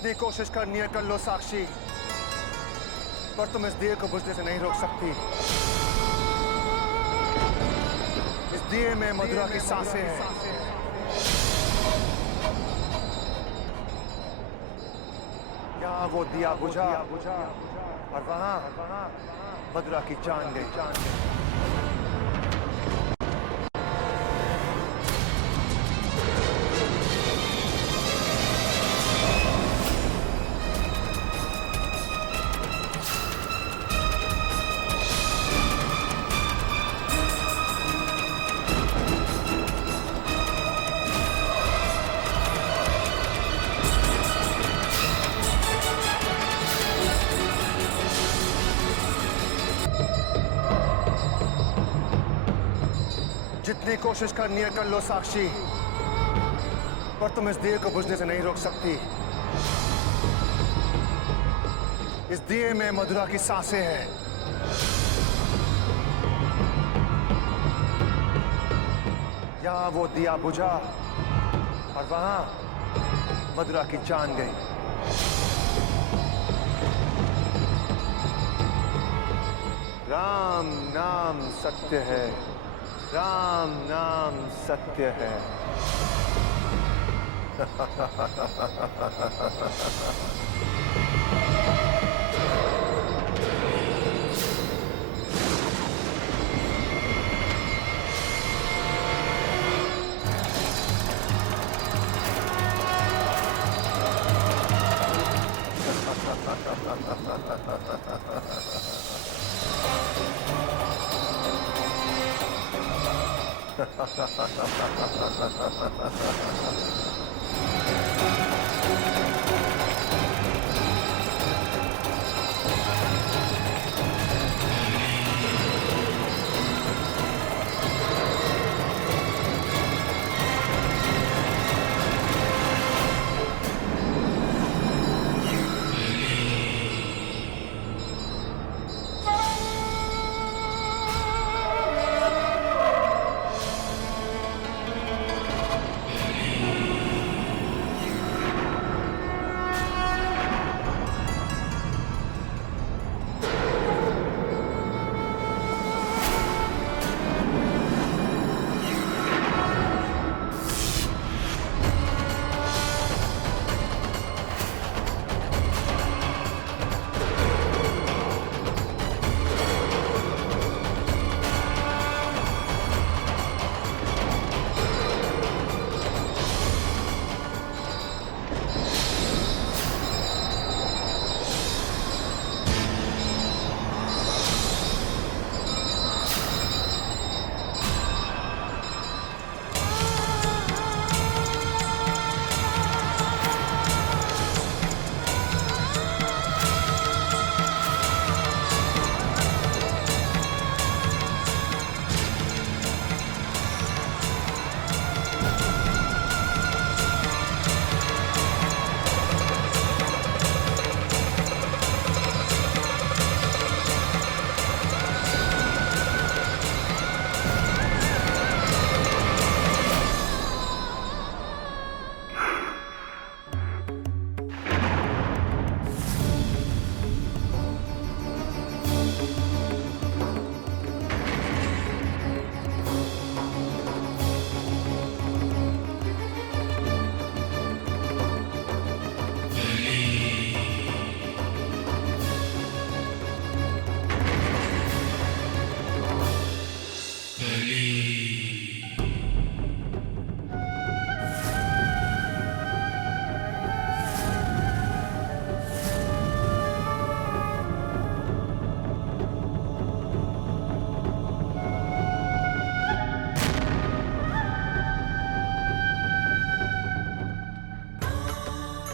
जितनी कोशिश करनी है कर लो साक्षी, पर तुम इस दिए को बुझने से नहीं रोक सकती। इस दिए में मधुरा की सांसें हैं। यहाँ वो दिया बुझा और वहां मधुरा की जान गई। जितनी कोशिश करनी है कर लो साक्षी, पर तुम इस दिए को बुझने से नहीं रोक सकती। इस दिए में मधुरा की सांसें हैं। यहाँ वो दिया बुझा और वहां मधुरा की जान गई। राम नाम सत्य है, राम नाम सत्य है।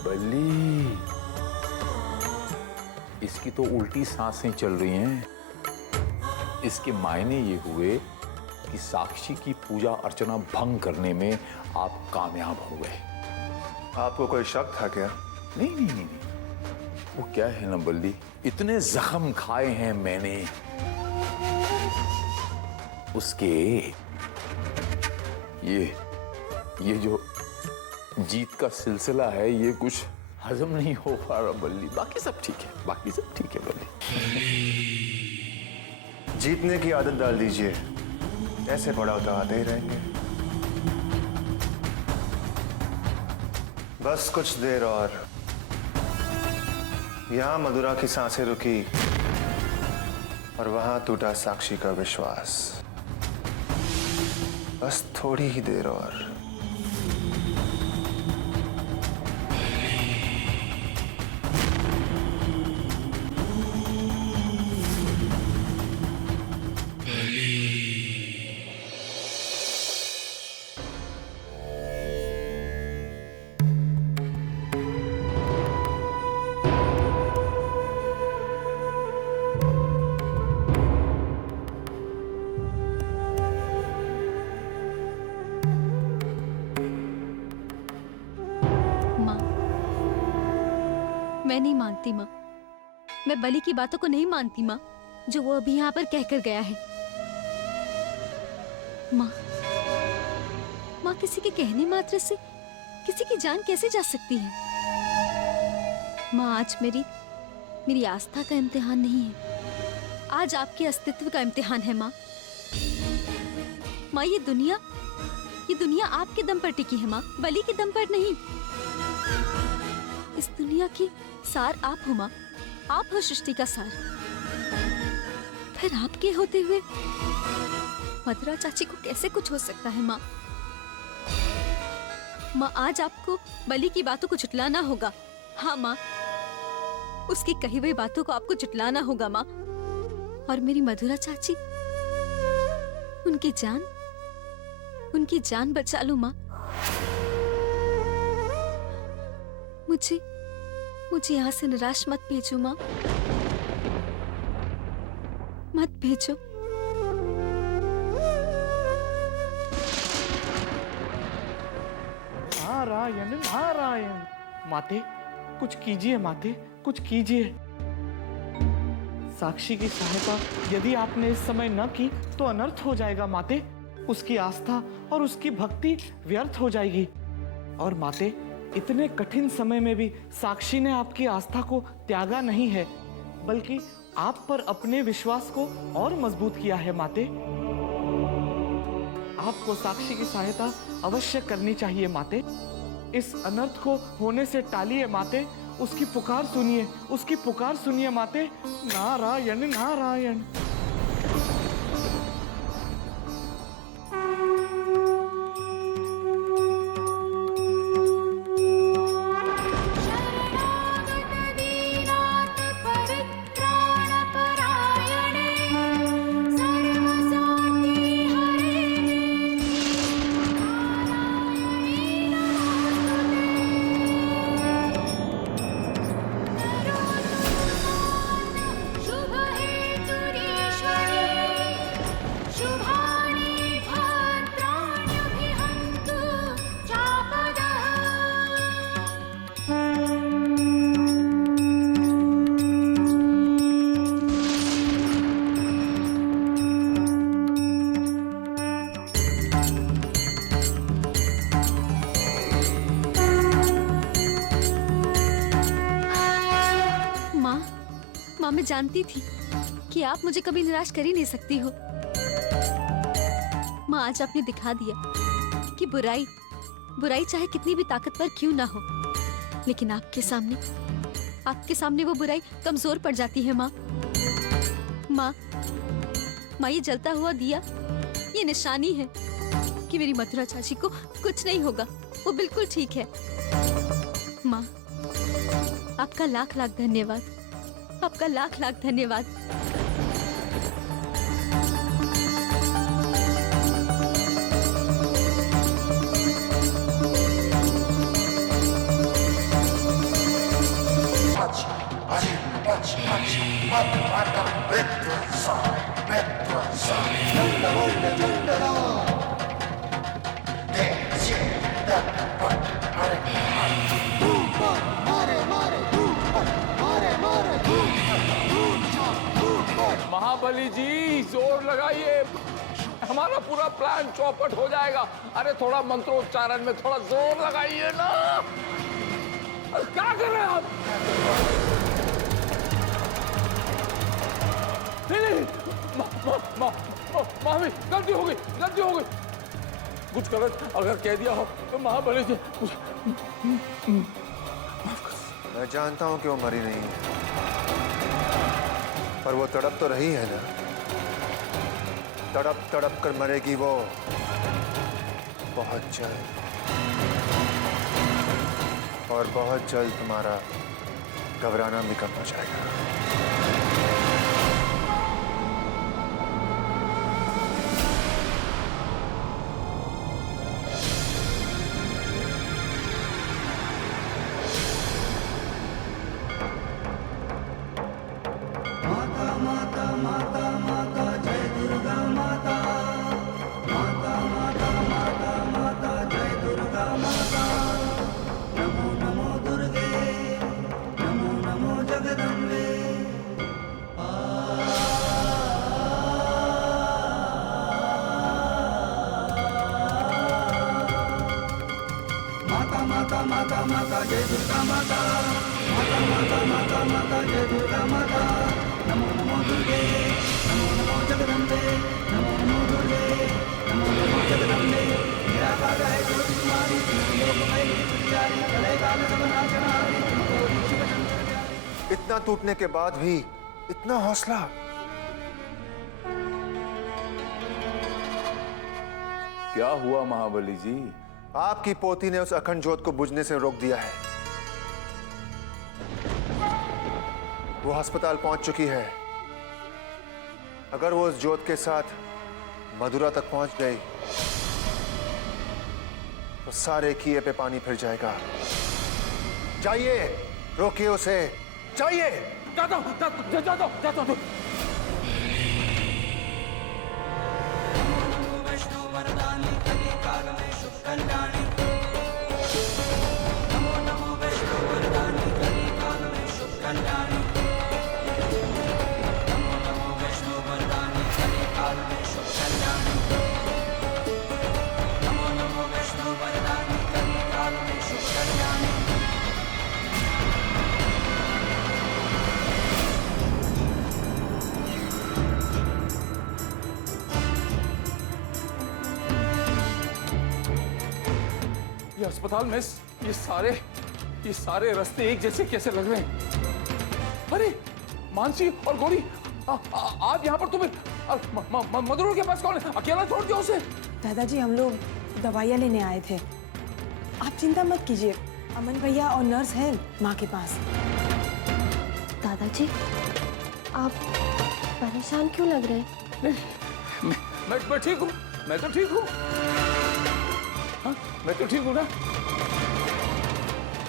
बल्ली, इसकी तो उल्टी सांसें चल रही हैं। इसके मायने ये हुए कि साक्षी की पूजा अर्चना भंग करने में आप कामयाब हो गए। आपको कोई शक था क्या? नहीं नहीं नहीं, वो क्या है ना बल्ली, इतने जख्म खाए हैं मैंने उसके। ये जो जीत का सिलसिला है ये कुछ हजम नहीं हो पा रहा बल्ली। बाकी सब ठीक है, बाकी सब ठीक है बल्ली। जीतने की आदत डाल दीजिए, ऐसे पड़ाव तो आते ही रहेंगे। बस कुछ देर और। यहां मधुरा की सांसें रुकी और वहां टूटा साक्षी का विश्वास। बस थोड़ी ही देर और। मैं नहीं मानती माँ, मैं बलि की बातों को नहीं मानती माँ, जो वो अभी यहाँ पर कहकर गया है। माँ, माँ किसी के कहने मात्र से किसी की जान कैसे जा सकती है? माँ आज मेरी आस्था का इम्तिहान नहीं है, आज आपके अस्तित्व का इम्तिहान है माँ। माँ ये दुनिया आपके दम पर टिकी है माँ, बलि के दम पर नहीं। इस दुनिया की सार आप हो माँ, आप हो सृष्टि का सार। फिर आपके होते हुए मधुरा चाची को कैसे कुछ हो सकता है माँ? माँ आज आपको बलि की बातों को झुटलाना होगा। हाँ माँ, उसकी कही हुई बातों को आपको झुटलाना होगा माँ। और मेरी मधुरा चाची, उनकी जान बचा लो माँ। मुझे यहाँ से निराश मत भेजो माँ, मत भेजो। नारायण नारायण। माते कुछ कीजिए, माते कुछ कीजिए। साक्षी की सहायता यदि आपने इस समय न की तो अनर्थ हो जाएगा माते। उसकी आस्था और उसकी भक्ति व्यर्थ हो जाएगी। और माते, इतने कठिन समय में भी साक्षी ने आपकी आस्था को त्यागा नहीं है, बल्कि आप पर अपने विश्वास को और मजबूत किया है माते। आपको साक्षी की सहायता अवश्य करनी चाहिए माते। इस अनर्थ को होने से टालिए माते। उसकी पुकार सुनिए, उसकी पुकार सुनिए माते। नारायण नारायण। मैं जानती थी कि आप मुझे कभी निराश कर ही नहीं सकती हो। माँ, आज आपने दिखा दिया कि बुराई चाहे कितनी भी ताकतवर क्यों ना हो, लेकिन आपके सामने वो बुराई कमजोर पड़ जाती है। माँ, ये जलता हुआ दिया, ये निशानी है कि मेरी मथुरा चाची को कुछ नहीं होगा, वो बिल्कुल ठीक है। माँ, आपका लाख लाख धन्यवाद, आपका लाख लाख धन्यवाद। महाबली जी, जोर लगाइए, हमारा पूरा प्लान चौपट हो जाएगा। अरे थोड़ा मंत्रोच्चारण में थोड़ा जोर लगाइए ना। क्या कर रहे हैं आप? नहीं, मामी, गलती हो गई। कुछ गलत अगर कह दिया हो तो महाबली जी मैं जानता हूं कि वो मरी नहीं है, पर वो तड़प तो रही है ना। तड़प तड़प कर मरेगी वो बहुत जल्द, और बहुत जल्द तुम्हारा घबराना भी कम हो जाएगा। इतना टूटने के बाद भी इतना हौसला। क्या हुआ महाबली जी? आपकी पोती ने उस अखंड ज्योत को बुझने से रोक दिया है। वो अस्पताल पहुंच चुकी है। अगर वो उस ज्योत के साथ मधुरा तक पहुंच गई तो सारे किए पे पानी फिर जाएगा। जाइए, रोकिए उसे, जाइए। जाता हूं। ये अस्पताल में ये सारे रास्ते एक जैसे कैसे लग रहे हैं? अरे मानसी और गौरी, आप यहाँ पर तुम्हें मधुरा के पास कौन है? अकेला छोड़ दिया उसे? दादाजी, हम लोग दवाइयाँ लेने आए थे। आप चिंता मत कीजिए, अमन भैया और नर्स हैं माँ के पास। दादाजी, आप परेशान क्यों लग रहे हैं? मैं ठीक हूँ, मैं तो ठीक हूँ। हाँ, मैं तो ठीक हूँ ना।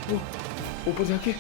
वो ऊपर जाके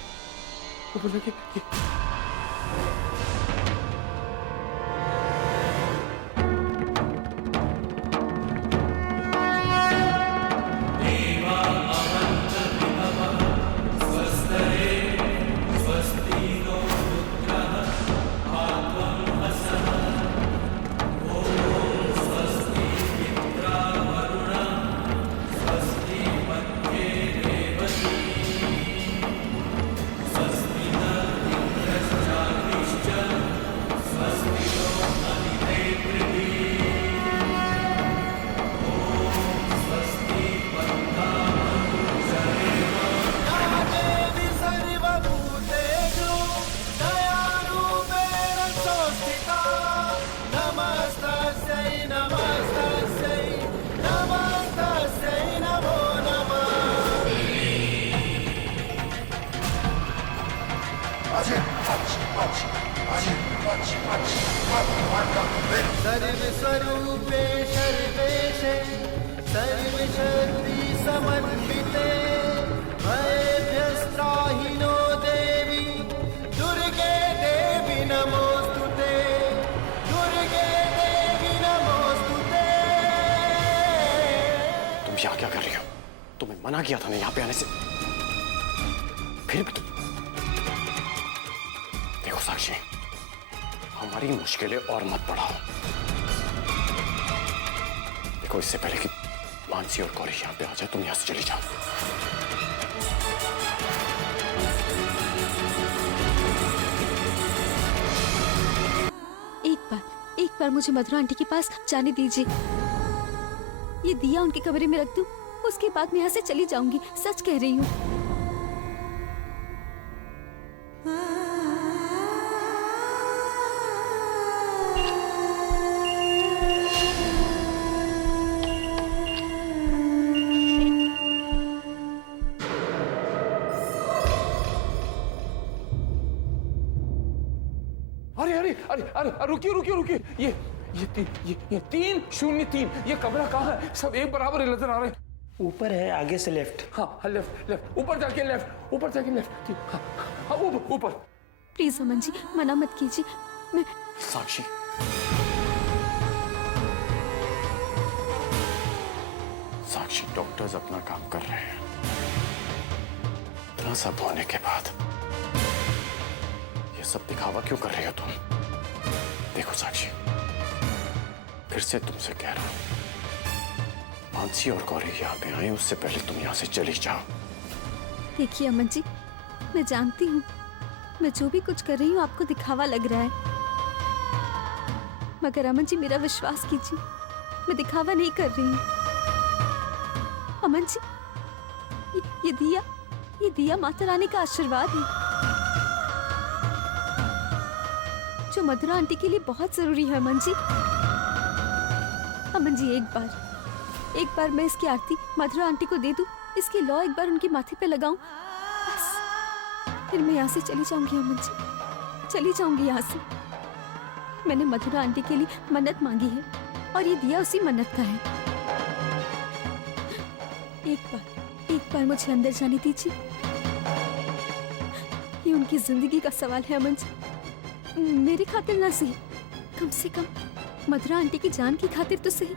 सर्वस्वरूपे सर्वेशे सर्वशक्ति समन्विते भयभ्यस्त्राहि नो देवी दुर्गे देवी नमोस्तुते दुर्गे देवी नमोस्तुते। तुम यहाँ क्या कर रही हो? तुम्हें मना किया था ना यहाँ पे आने से, फिर भी तुम। देखो साक्षी, हमारी मुश्किलें और मत बढ़ाओ। देखो, इससे पहले कि मानसी और गौरी यहाँ पे आ जाए, तुम यहाँ से चली जाओ। एक बार मुझे मधुरा आंटी के पास जाने दीजिए। ये दिया उनके कमरे में रख दूं, उसके बाद मैं यहाँ से चली जाऊंगी, सच कह रही हूँ। अरे अरे अरे अरे रुकिए रुकिए रुकिए, ये 303 ये कमरा कहाँ है? सब एक बराबर नजर आ रहे हैं। ऊपर है, आगे से लेफ्ट। हाँ लेफ्ट लेफ्ट, ऊपर जाके लेफ्ट, ऊपर जाके लेफ्ट। हाँ ऊपर ऊपर। प्लीज अमन जी, मना मत कीजिए। मैं साक्षी, साक्षी डॉक्टर्स अपना काम कर रहे हैं। इतना सब होने के बाद ये सब दिखावा क्यों कर रही हो तुम? देखो साक्षी, फिर से तुमसे कह रहा हूं, मानसी और गौरी यहाँ पे आए उससे पहले तुम यहाँ से चली जाओ। देखिए अमन जी, मैं जानती हूँ मैं जो भी कुछ कर रही हूँ आपको दिखावा लग रहा है, मगर अमन जी मेरा विश्वास कीजिए, मैं दिखावा नहीं कर रही हूँ। अमन जी, ये दिया माता रानी का आशीर्वाद है जो मधुरा आंटी के लिए बहुत जरूरी है। अमन जी, अमन जी, एक बार मैं इसकी आरती मधुरा आंटी को दे दूं, इसकी लौ एक बार उनके माथे पे लगाऊं, बस फिर मैं यहाँ से चली जाऊंगी। अमन जी, चली जाऊंगी यहाँ से। मैंने मधुरा आंटी के लिए मन्नत मांगी है और ये दिया उसी मन्नत का है। एक बार मुझे अंदर जाने दीजिए। ये उनकी जिंदगी का सवाल है अमन जी, मेरी खातिर ना सही, कम से कम मधुरा आंटी की जान की खातिर तो सही।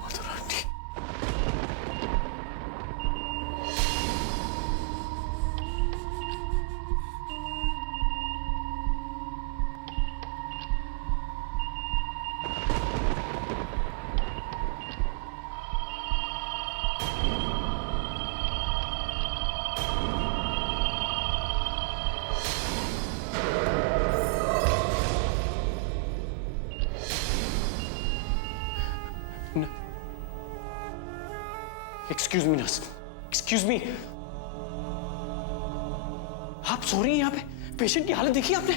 Madhura aunty, excuse me nurse, excuse me. आप सो रही हैं यहाँ पे? पेशेंट की हालत देखी आपने?